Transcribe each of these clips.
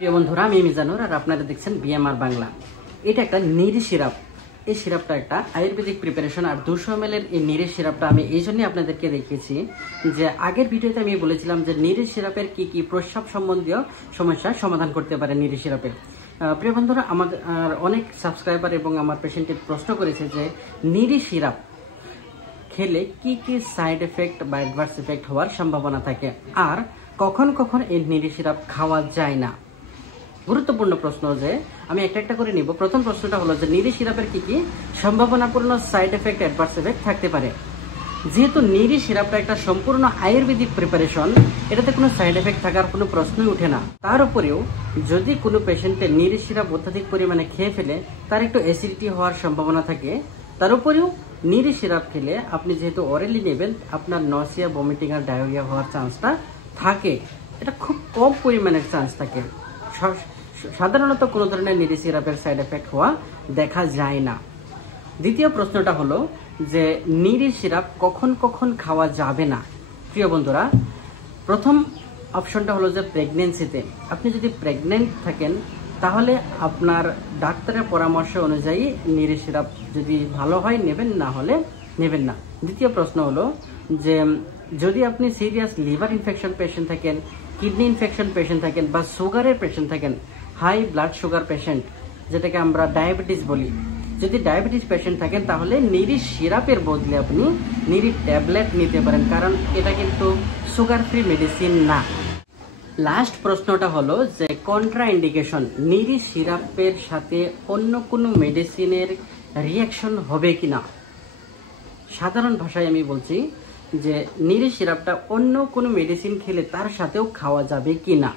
প্রিয় বন্ধুরা, আমি মিজানুর আর আপনারা দেখছেন বিএমআর বাংলা। এটা একটা নিরি সিরাপ। এই সিরাপটা একটা আয়ুর্বেদিক প্রিপারেশন। আর 200 ml এর এই নিরি সিরাপটা আমি এই জন্যই আপনাদেরকে দেখিয়েছি যে আগের ভিডিওতে আমি বলেছিলাম যে নিরি সিরাপের কি কি প্রস্রাব সম্বন্ধীয় সমস্যার সমাধান করতে পারে নিরি সিরাপের। প্রিয় বন্ধুরা, আমাদের অনেক সাবস্ক্রাইবার এবং আমার পেশেন্টের প্রশ্ন করেছে যে নিরি সিরাপ খেলে কি কি সাইড এফেক্ট বা অ্যাডভার্স এফেক্ট হওয়ার সম্ভাবনা থাকে, আর কখন কখন এই নিরি সিরাপ খাওয়া যায় না। গুরুত্বপূর্ণ প্রশ্ন, যে আমি একটা একটা করে নিব। প্রথম প্রশ্নটা হলো যে নিরি সিরাপের কি কি সম্ভাবনাপূর্ণ সাইড এফেক্ট অ্যাডভার্স এফেক্ট থাকতে পারে। যেহেতু নিরি সিরাপটা একটা সম্পূর্ণ আয়ুর্বেদিক প্রিপারেশন, এটাতে কোনো সাইড এফেক্ট থাকার কোনো প্রশ্নই ওঠে না। তার উপরেও যদি কোনো পেশেন্টের নিরি সিরাপ অত্যাধিক পরিমাণে খেয়ে ফেলে, তার একটু অ্যাসিডিটি হওয়ার সম্ভাবনা থাকে। তার উপরেও নিরি সিরাপ খেলে আপনি যেহেতু অরেলি নেবেন, আপনার নসিয়া, ভমিটিং আর ডায়রিয়া হওয়ার চান্সটা থাকে। এটা খুব কম পরিমাণের চান্স থাকে। সাধারণত কোনো ধরনের নিরি সিরাপের সাইড এফেক্ট হওয়া দেখা যায় না। দ্বিতীয় প্রশ্নটা হলো যে নিরি সিরাপ কখন কখন খাওয়া যাবে না। প্রিয় বন্ধুরা, প্রথম অপশনটা হলো যে প্রেগনেন্সিতে। আপনি যদি প্রেগনেন্ট থাকেন তাহলে আপনার ডাক্তারের পরামর্শ অনুযায়ী নিরি সিরাপ যদি ভালো হয় নেবেন, না হলে নেবেন না। দ্বিতীয় প্রশ্ন হলো যে যদি আপনি সিরিয়াস লিভার ইনফেকশন পেশেন্ট থাকেন, কিডনি ইনফেকশন পেশেন্ট থাকেন, বা সুগারের পেশেন্ট থাকেন, হাই ব্লাড সুগার পেশেন্ট, যেটাকে আমরা ডায়াবেটিস বলি, যদি ডায়াবেটিস পেশেন্ট থাকেন তাহলে নিরি সিরাপের বদলে আপনি নিরি ট্যাবলেট নিতে পারেন, কারণ এটা কিন্তু সুগার ফ্রি মেডিসিন না। লাস্ট প্রশ্নটা হলো যে কন্ট্রা ইন্ডিকেশন, নিরি সিরাপের সাথে অন্য কোনো মেডিসিনের রিয়াকশন হবে কিনা। সাধারণ ভাষায় আমি বলছি যে নিরি সিরাপটা অন্য কোনো মেডিসিন খেলে তার সাথেও খাওয়া যাবে কিনা।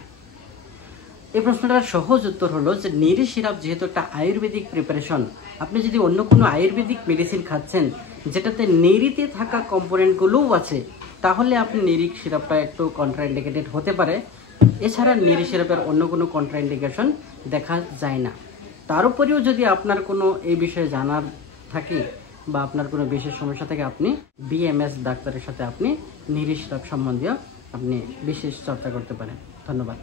এই প্রশ্নটার সহজ উত্তর হলো যে নিরি সিরাপ যেহেতু একটা আয়ুর্বেদিক প্রিপারেশন, আপনি যদি অন্য কোনো আয়ুর্বেদিক মেডিসিন খাচ্ছেন যেটাতে নিরিতে থাকা কম্পোনেন্টগুলোও আছে, তাহলে আপনি নিরি সিরাপটা একটু কন্ট্রাইন্ডিকেটেড হতে পারে। এছাড়া নিরি সিরাপের অন্য কোনো কন্ট্রাইন্ডিকেশন দেখা যায় না। তার উপরেও যদি আপনার কোনো এই বিষয়ে জানার থাকে বা আপনার কোনো বিশেষ সমস্যা থাকে, আপনি বিএমএস ডাক্তারের সাথে আপনি নিরি সিরাপ সম্বন্ধীয় আপনি বিশেষ চর্চা করতে পারেন। ধন্যবাদ।